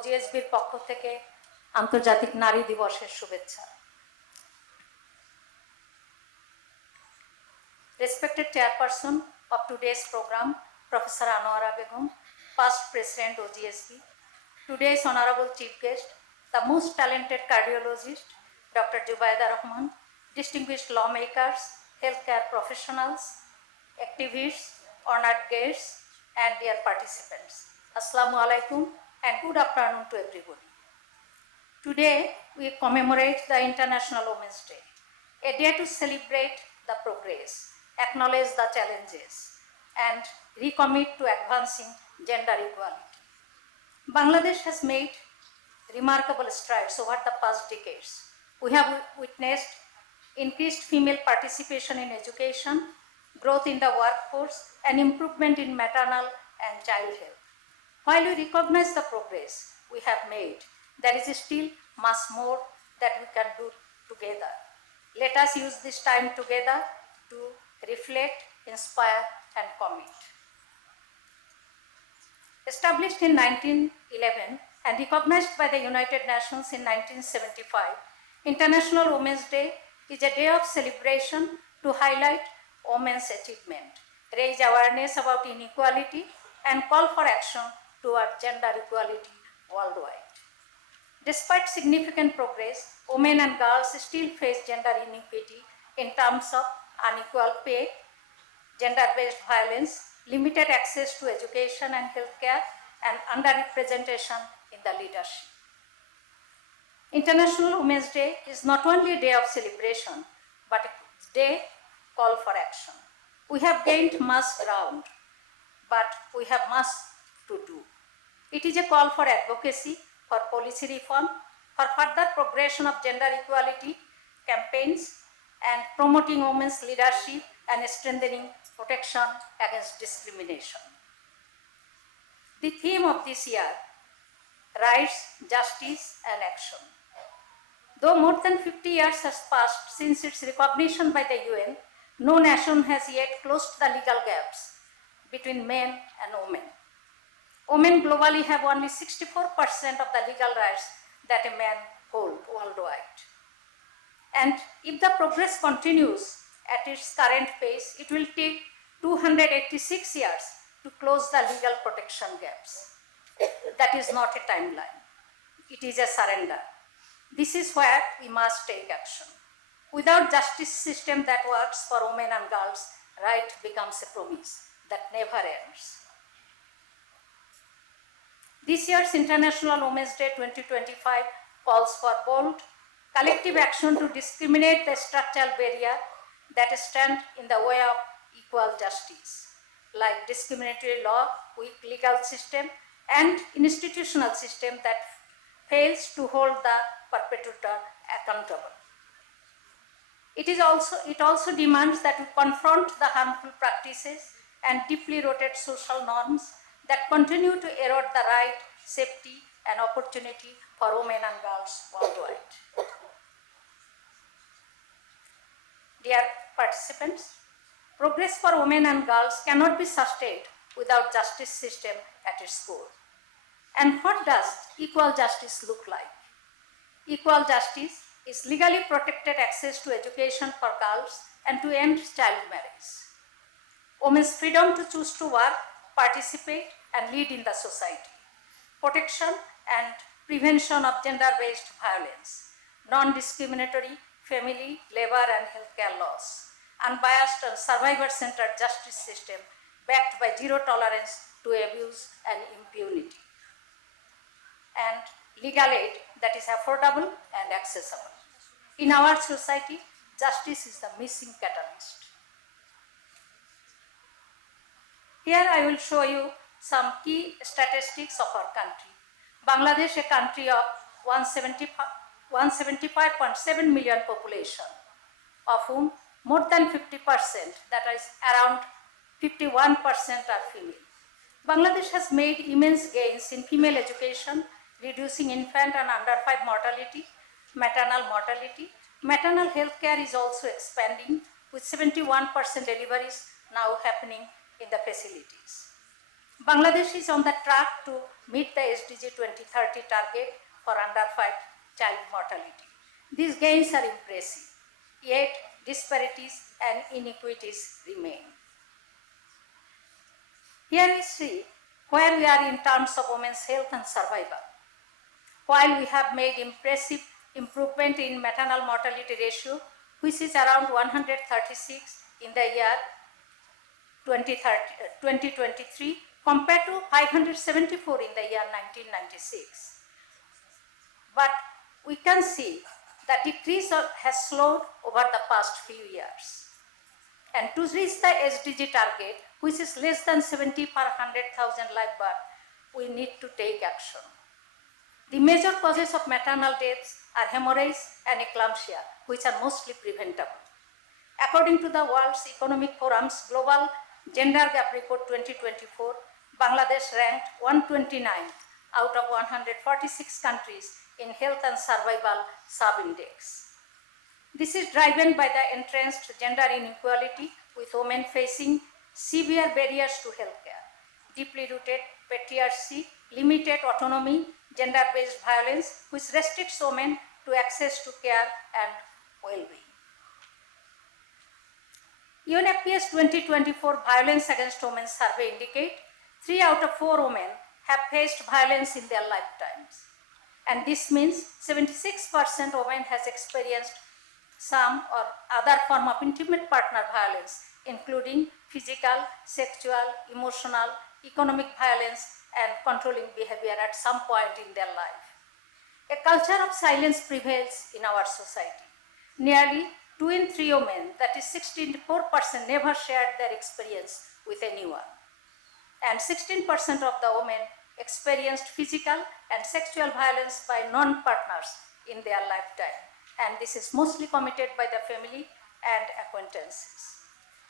ওজিএসবির পক্ষ থেকে আন্তর্জাতিক নারী দিবসের শুভেচ্ছা। Respected chairperson of today's program, Professor Anwara Begum, past President OGSB, today's honorable chief guest, the most talented cardiologist, Dr. Jubaida Rahman, distinguished lawmakers, healthcare professionals, activists, honored guests, and dear participants. Assalamu alaikum and good afternoon to everybody. Today, we commemorate the International Women's Day, a day to celebrate the progress, acknowledge the challenges, and recommit to advancing gender equality. Bangladesh has made remarkable strides over the past decades. We have witnessed increased female participation in education, growth in the workforce, and improvement in maternal and child health. While we recognize the progress we have made, there is still much more that we can do together. Let us use this time together to reflect, inspire, and commit. Established in 1911 and recognized by the United Nations in 1975, International Women's Day is a day of celebration to highlight women's achievement, raise awareness about inequality, and call for action toward gender equality worldwide. Despite significant progress, women and girls still face gender inequity in terms of unequal pay, gender-based violence, limited access to education and healthcare, and underrepresentation in the leadership. International Women's Day is not only a day of celebration, but a day call for action. We have gained much ground, but we have much to do. It is a call for advocacy, for policy reform, for further progression of gender equality campaigns, and promoting women's leadership and strengthening protection against discrimination. The theme of this year, rights, justice, and action. Though more than 50 years has passed since its recognition by the UN, no nation has yet closed the legal gaps between men and women. Women globally have only 64% of the legal rights that a man holds worldwide. And if the progress continues at its current pace, it will take 286 years to close the legal protection gaps. That is not a timeline. It is a surrender. This is where we must take action. Without justice system that works for women and girls, right becomes a promise that never ends. This year's International Women's Day 2025 calls for bold, collective action to discriminate the structural barrier that stand in the way of equal justice, like discriminatory law, weak legal system, and institutional system that fails to hold the perpetrator accountable. It also demands that we confront the harmful practices and deeply rooted social norms that continue to erode the right, safety, and opportunity for women and girls worldwide. Dear participants, progress for women and girls cannot be sustained without justice system at its core. And what does equal justice look like? Equal justice is legally protected access to education for girls and to end child marriage. Women's freedom to choose to work, participate, and lead in the society. Protection and prevention of gender-based violence. Non-discriminatory family, labor, and healthcare laws. Unbiased and survivor-centered justice system backed by zero tolerance to abuse and impunity. And legal aid that is affordable and accessible. In our society, justice is the missing catalyst. Here I will show you some key statistics of our country. Bangladesh, a country of 175.7 million population, of whom more than 50%, that is around 51% are female. Bangladesh has made immense gains in female education, reducing infant and under 5 mortality, maternal mortality. Maternal health care is also expanding, with 71% deliveries now happening in the facilities. Bangladesh is on the track to meet the SDG 2030 target for under 5 child mortality. These gains are impressive, yet disparities and inequities remain. Here we see where we are in terms of women's health and survival. While we have made impressive improvement in maternal mortality ratio, which is around 136 in the year 2023 compared to 574 in the year 1996. But we can see that decrease has slowed over the past few years. And to reach the SDG target, which is less than 70 per 100,000 live birth, we need to take action. The major causes of maternal deaths are hemorrhage and eclampsia, which are mostly preventable. According to the World Economic Forum's Global Gender Gap Report 2024, Bangladesh ranked 129th out of 146 countries in health and survival sub-index. This is driven by the entrenched gender inequality, with women facing severe barriers to healthcare, deeply rooted patriarchy, limited autonomy, gender-based violence, which restricts women to access to care and well-being. UNFPA's 2024 Violence Against Women survey indicate 3 out of 4 women have faced violence in their lifetimes. And this means 76% of women has experienced some or other form of intimate partner violence, including physical, sexual, emotional, economic violence, and controlling behavior at some point in their life. A culture of silence prevails in our society. Nearly 2 in 3 women, that is 64%, never shared their experience with anyone. And 16% of the women experienced physical and sexual violence by non-partners in their lifetime. And this is mostly committed by the family and acquaintances.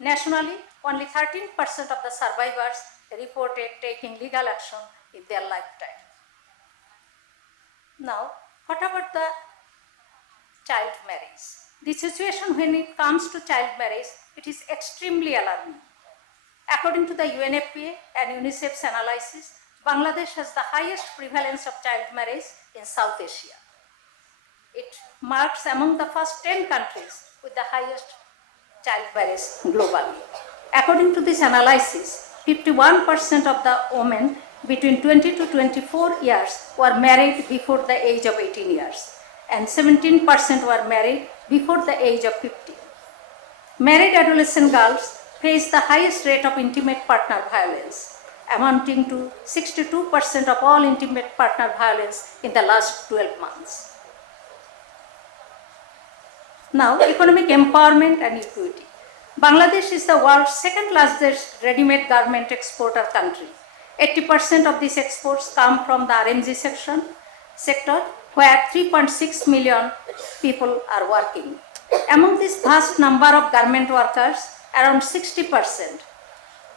Nationally, only 13% of the survivors reported taking legal action in their lifetime. Now, what about the child marriage? The situation when it comes to child marriage, it is extremely alarming. According to the UNFPA and UNICEF's analysis, Bangladesh has the highest prevalence of child marriage in South Asia. It marks among the first 10 countries with the highest child marriage globally. According to this analysis, 51% of the women between 20 to 24 years were married before the age of 18 years, and 17% were married before the age of 50. Married adolescent girls face the highest rate of intimate partner violence, amounting to 62% of all intimate partner violence in the last 12 months. Now, economic empowerment and equity. Bangladesh is the world's second largest ready-made garment exporter country. 80% of these exports come from the RMG sector, where 3.6 million people are working. Among this vast number of garment workers, around 60%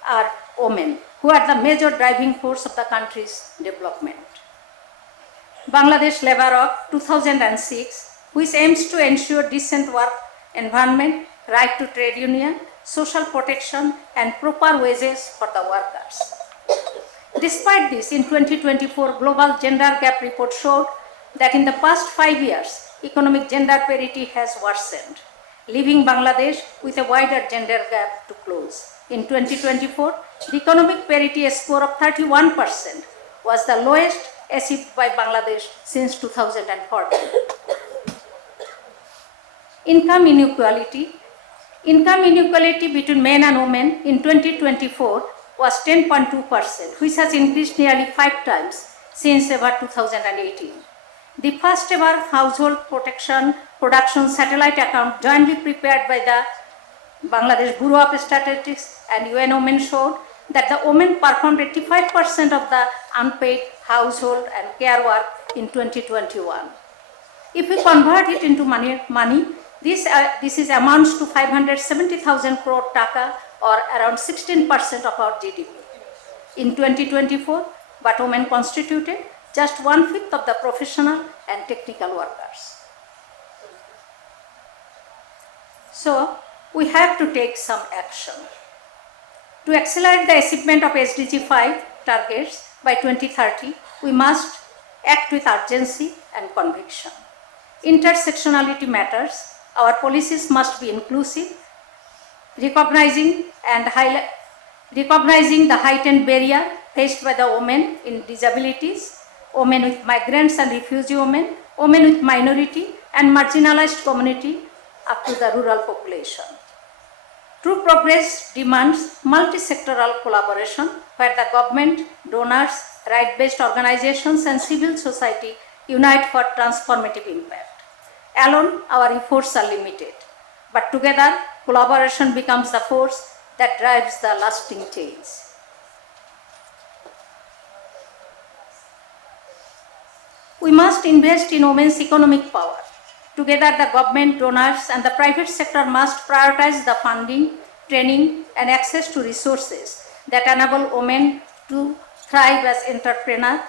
are women, who are the major driving force of the country's development. Bangladesh Labour Act 2006, which aims to ensure decent work environment, right to trade union, social protection, and proper wages for the workers. Despite this, in 2024, Global Gender Gap Report showed that in the past 5 years, economic gender parity has worsened, leaving Bangladesh with a wider gender gap to close. In 2024, the economic parity score of 31% was the lowest achieved by Bangladesh since 2014. Income inequality. Income inequality between men and women in 2024 was 10.2%, which has increased nearly 5 times since about 2018. The first ever household production satellite account jointly prepared by the Bangladesh Bureau of Statistics and UN Women showed that the women performed 85% of the unpaid household and care work in 2021. If we convert it into money, this is amounts to 570,000 crore taka, or around 16% of our GDP. In 2024, but women constituted just 1/5 of the professional and technical workers. So, we have to take some action. To accelerate the achievement of SDG 5 targets by 2030, we must act with urgency and conviction. Intersectionality matters. Our policies must be inclusive, recognizing the heightened barrier faced by the women in disabilities, women with migrants and refugee women, women with minority and marginalized community up to the rural population. True progress demands multi-sectoral collaboration where the government, donors, right-based organizations and civil society unite for transformative impact. Alone, our efforts are limited, but together, collaboration becomes the force that drives the lasting change. We must invest in women's economic power. Together, the government, donors, and the private sector must prioritize the funding, training, and access to resources that enable women to thrive as entrepreneurs,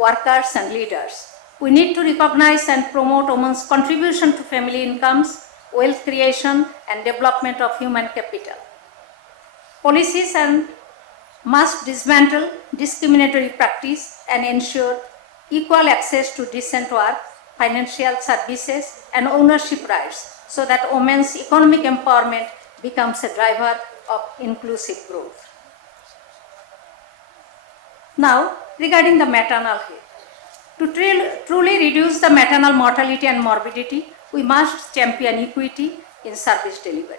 workers, and leaders. We need to recognize and promote women's contribution to family incomes, wealth creation, and development of human capital. Policies must dismantle discriminatory practice and ensure equal access to decent work, financial services, and ownership rights so that women's economic empowerment becomes a driver of inclusive growth. Now, regarding the maternal health. To truly reduce the maternal mortality and morbidity, we must champion equity in service delivery.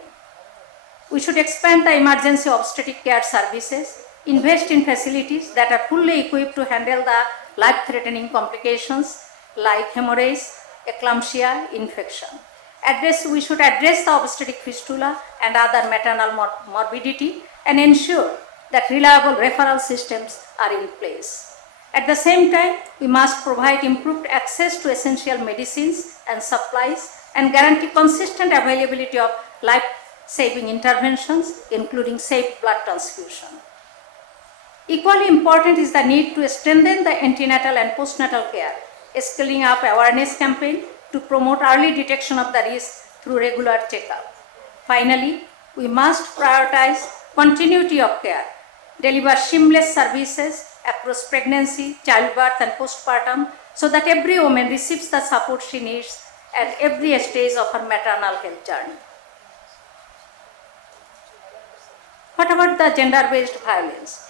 We should expand the emergency obstetric care services, invest in facilities that are fully equipped to handle the life-threatening complications like hemorrhage, eclampsia, infection. We should address the obstetric fistula and other maternal morbidity and ensure that reliable referral systems are in place. At the same time, we must provide improved access to essential medicines and supplies and guarantee consistent availability of life-saving interventions, including safe blood transfusion. Equally important is the need to strengthen the antenatal and postnatal care, scaling up awareness campaign to promote early detection of the risk through regular checkup. Finally, we must prioritize continuity of care, deliver seamless services across pregnancy, childbirth, and postpartum so that every woman receives the support she needs at every stage of her maternal health journey. What about the gender-based violence?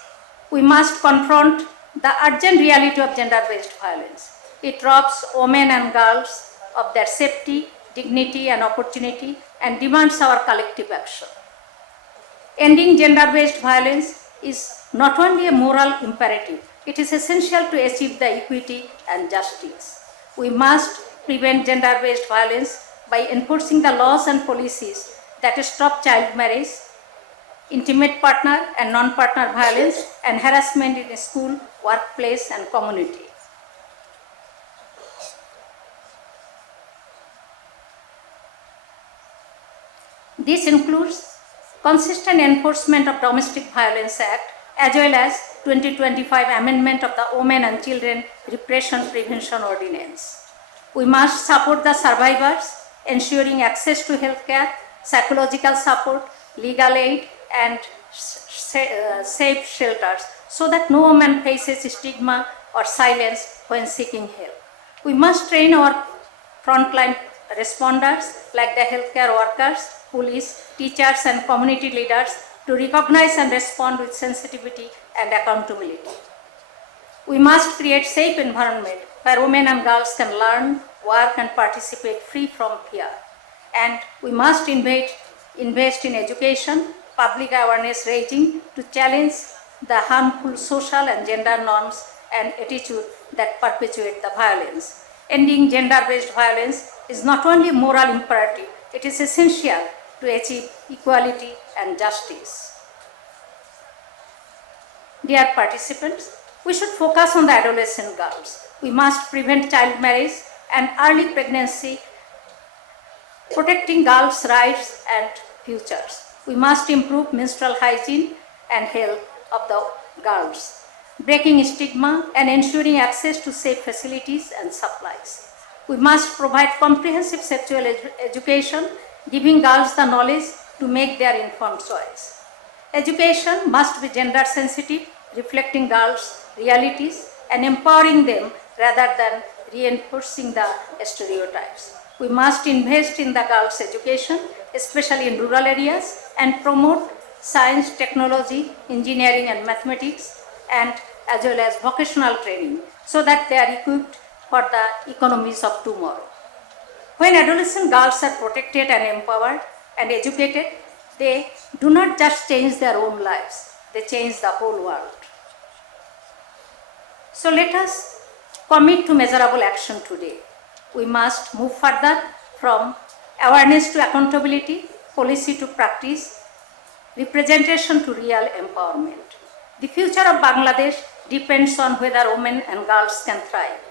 We must confront the urgent reality of gender-based violence. It robs women and girls of their safety, dignity, and opportunity and demands our collective action. Ending gender-based violence is not only a moral imperative, it is essential to achieve the equity and justice. We must prevent gender-based violence by enforcing the laws and policies that stop child marriage, intimate partner and non-partner violence, and harassment in school, workplace, and community. This includes consistent enforcement of Domestic Violence Act as well as 2025 amendment of the Women and Children Repression Prevention Ordinance. We must support the survivors, ensuring access to healthcare, psychological support, legal aid, and safe shelters so that no woman faces stigma or silence when seeking help. We must train our frontline responders like the healthcare workers, police, teachers, and community leaders to recognize and respond with sensitivity and accountability. We must create safe environment where women and girls can learn, work, and participate free from fear. And we must invest in education, public awareness raising to challenge the harmful social and gender norms and attitudes that perpetuate the violence. Ending gender-based violence is not only a moral imperative, it is essential to achieve equality and justice. Dear participants, we should focus on the adolescent girls. We must prevent child marriage and early pregnancy, protecting girls' rights and futures. We must improve menstrual hygiene and health of the girls, breaking stigma and ensuring access to safe facilities and supplies. We must provide comprehensive sexual education, giving girls the knowledge to make their informed choice. Education must be gender sensitive, reflecting girls' realities and empowering them rather than reinforcing the stereotypes. We must invest in the girls' education, especially in rural areas, and promote science, technology, engineering, and mathematics, and as well as vocational training, so that they are equipped for the economies of tomorrow. When adolescent girls are protected and empowered and educated, they do not just change their own lives, they change the whole world. So let us commit to measurable action today. We must move further from awareness to accountability, policy to practice, representation to real empowerment. The future of Bangladesh depends on whether women and girls can thrive.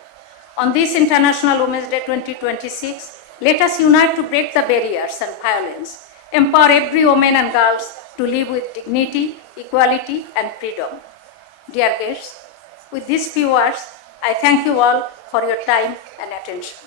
On this International Women's Day 2026, let us unite to break the barriers and violence, empower every woman and girls to live with dignity, equality, and freedom. Dear guests, with these few words, I thank you all for your time and attention.